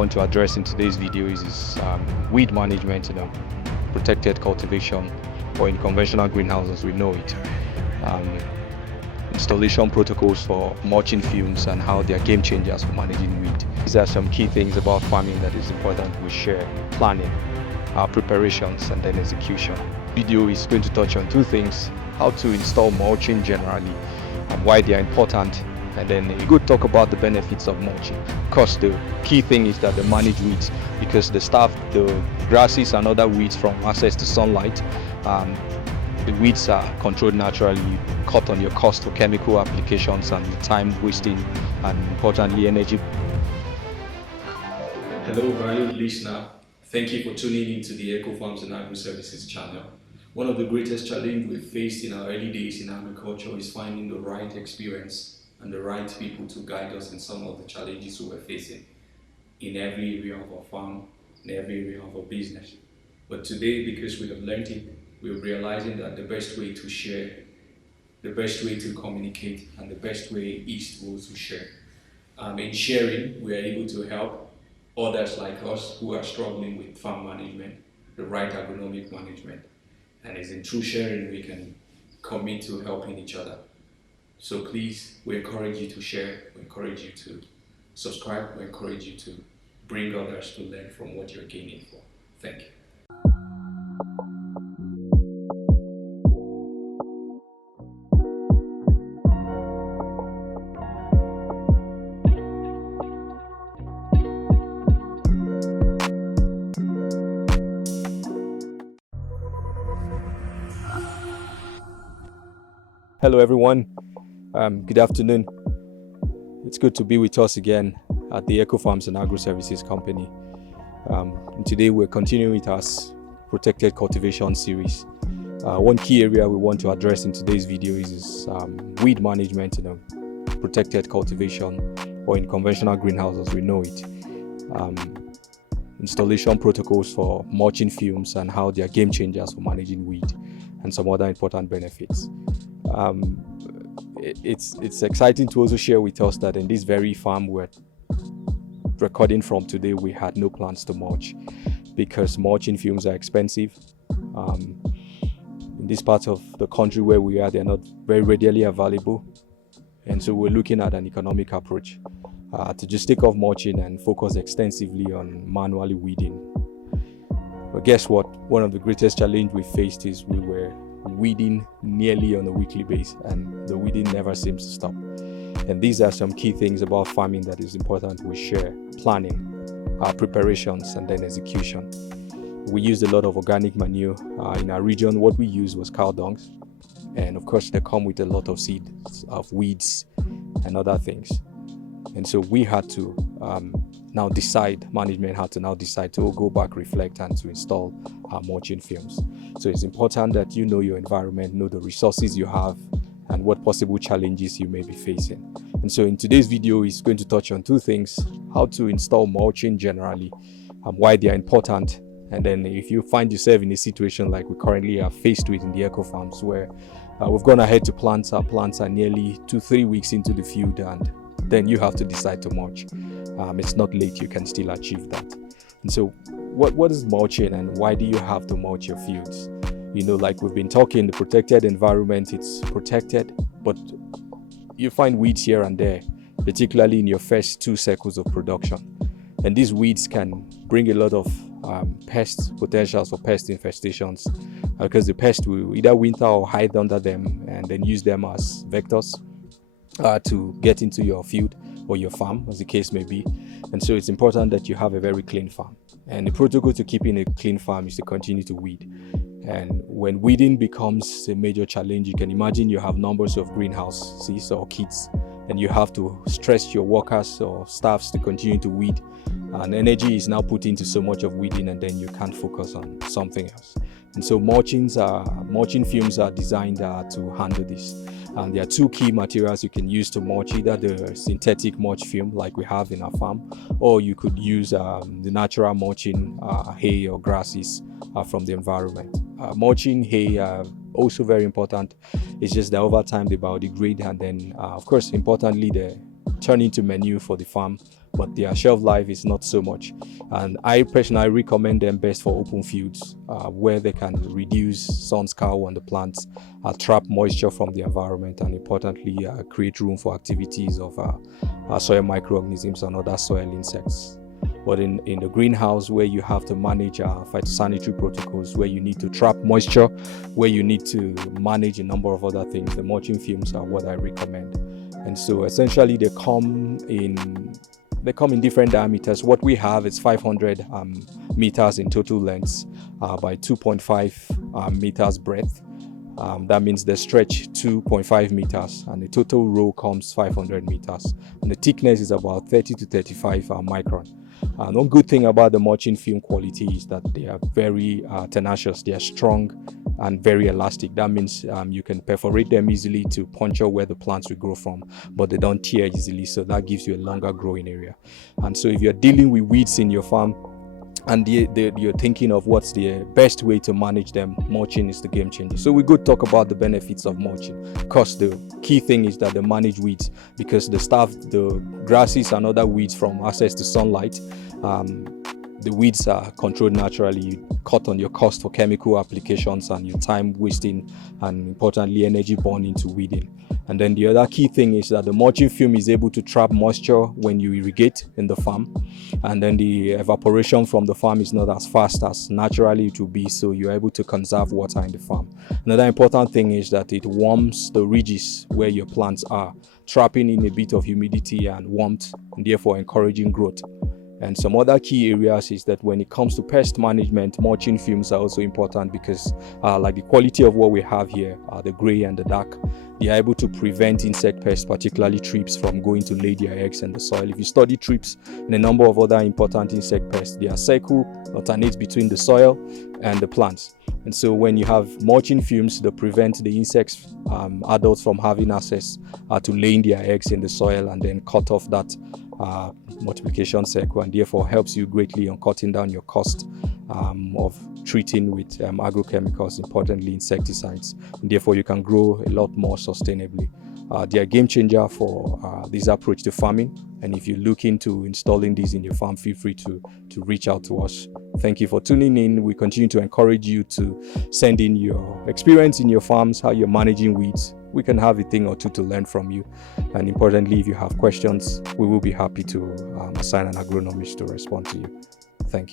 want to address in today's video is weed management, protected cultivation, or in conventional greenhouses we know it. Installation protocols for mulching fumes and how they are game changers for managing weed. These are some key things about farming that is important we share: planning, preparations, and then execution. Video is going to touch on two things: how to install mulching generally and why they are important, and then a good talk about the benefits of mulching. Of course, the key thing is that they manage weeds, because the grasses and other weeds from access to sunlight, the weeds are controlled naturally, cut on your cost for chemical applications and time wasting, and importantly energy. Hello valued listener, thank you for tuning into the Eco Farms and Agri Services channel. One of the greatest challenges we've faced in our early days in agriculture is finding the right experience and the right people to guide us in some of the challenges we were facing in every area of our farm, in every area of our business. But today, because we have learned it, we're realizing that the best way to share, the best way to communicate, and the best way is to also share. In sharing, we are able to help others like us who are struggling with farm management, the right agronomic management. And it's in true sharing we can commit to helping each other. So please, we encourage you to share, we encourage you to subscribe, we encourage you to bring others to learn from what you're gaining for. Thank you. Hello everyone, good afternoon. It's good to be with us again at the Eco Farms and Agri Services Company. And today we're continuing with our protected cultivation series. One key area we want to address in today's video is weed management, protected cultivation, or in conventional greenhouses we know it. Installation protocols for mulching fumes and how they are game changers for managing weed, and some other important benefits. It's exciting to also share with us that in this very farm we're recording from today, we had no plans to mulch because mulching fumes are expensive. In this part of the country where we are, they're not very readily available, and so we're looking at an economic approach to just take off mulching and focus extensively on manually weeding. But guess what? One of the greatest challenges we faced is we were weeding nearly on a weekly basis, and the weeding never seems to stop. And these are some key things about farming that is important we share: planning, preparations, and then execution. We used a lot of organic manure. In our region, what we used was cow dungs, and of course they come with a lot of seeds of weeds and other things. And so we had to management had to now decide to go back, reflect, and to install mulching films. So it's important that you know your environment, know the resources you have, and what possible challenges you may be facing. And so in today's video, is going to touch on two things: how to install mulching generally, why they are important, and then if you find yourself in a situation like we currently are faced with in the eco farms, where we've gone ahead to plant, our plants are nearly 2-3 weeks into the field, and then you have to decide to mulch. It's not late, you can still achieve that. And so what is mulching, and why do you have to mulch your fields? Like we've been talking, the protected environment, it's protected, but you find weeds here and there, particularly in your first 2 cycles of production. And these weeds can bring a lot of potentials for pest infestations, because the pest will either winter or hide under them and then use them as vectors to get into your field or your farm, as the case may be. And so it's important that you have a very clean farm. And the protocol to keeping a clean farm is to continue to weed. And when weeding becomes a major challenge, you can imagine you have numbers of greenhouses or kits, and you have to stress your workers or staffs to continue to weed. And energy is now put into so much of weeding, and then you can't focus on something else. And so mulching fumes are designed to handle this. And there are 2 key materials you can use to mulch: either the synthetic mulch film like we have in our farm, or you could use the natural mulching hay or grasses from the environment. Mulching hay also very important. It's just that over time they biodegrade, and then of course importantly turn into manure for the farm, but their shelf life is not so much. And I personally recommend them best for open fields where they can reduce sun scour on the plants, trap moisture from the environment, and importantly create room for activities of soil microorganisms and other soil insects. But in the greenhouse, where you have to manage phytosanitary protocols, where you need to trap moisture, where you need to manage a number of other things, the mulching films are what I recommend. And so essentially they come in different diameters. What we have is 500 meters in total length by 2.5 meters breadth. That means the stretch 2.5 meters, and the total row comes 500 meters, and the thickness is about 30 to 35 micron. One good thing about the mulching film quality is that they are very tenacious. They are strong and very elastic. That means you can perforate them easily to puncture where the plants will grow from, but they don't tear easily, so that gives you a longer growing area. And so if you're dealing with weeds in your farm and you're thinking of what's the best way to manage them, mulching is the game changer. So we could talk about the benefits of mulching. Of course, the key thing is that they manage weeds, because the grasses and other weeds from access to sunlight, the weeds are controlled naturally. You cut on your cost for chemical applications and your time wasting, and importantly energy burn into weeding. And then the other key thing is that the mulching film is able to trap moisture when you irrigate in the farm, and then the evaporation from the farm is not as fast as naturally it will be, so you're able to conserve water in the farm. Another important thing is that it warms the ridges where your plants are, trapping in a bit of humidity and warmth, and therefore encouraging growth. And some other key areas is that when it comes to pest management, mulching films are also important, because like the quality of what we have here, the gray and the dark, they are able to prevent insect pests, particularly thrips, from going to lay their eggs in the soil. If you study thrips and a number of other important insect pests, their cycle alternates between the soil and the plants. And so when you have mulching films, they prevent the insects, adults, from having access to laying their eggs in the soil, and then cut off that multiplication cycle, and therefore helps you greatly on cutting down your cost of treating with agrochemicals, importantly insecticides, and therefore you can grow a lot more sustainably. They are a game changer for this approach to farming, and if you look into installing these in your farm, feel free to reach out to us. Thank you for tuning in. We continue to encourage you to send in your experience in your farms, how you're managing weeds. We can have a thing or two to learn from you, and importantly, if you have questions, we will be happy to assign an agronomist to respond to you. Thank you.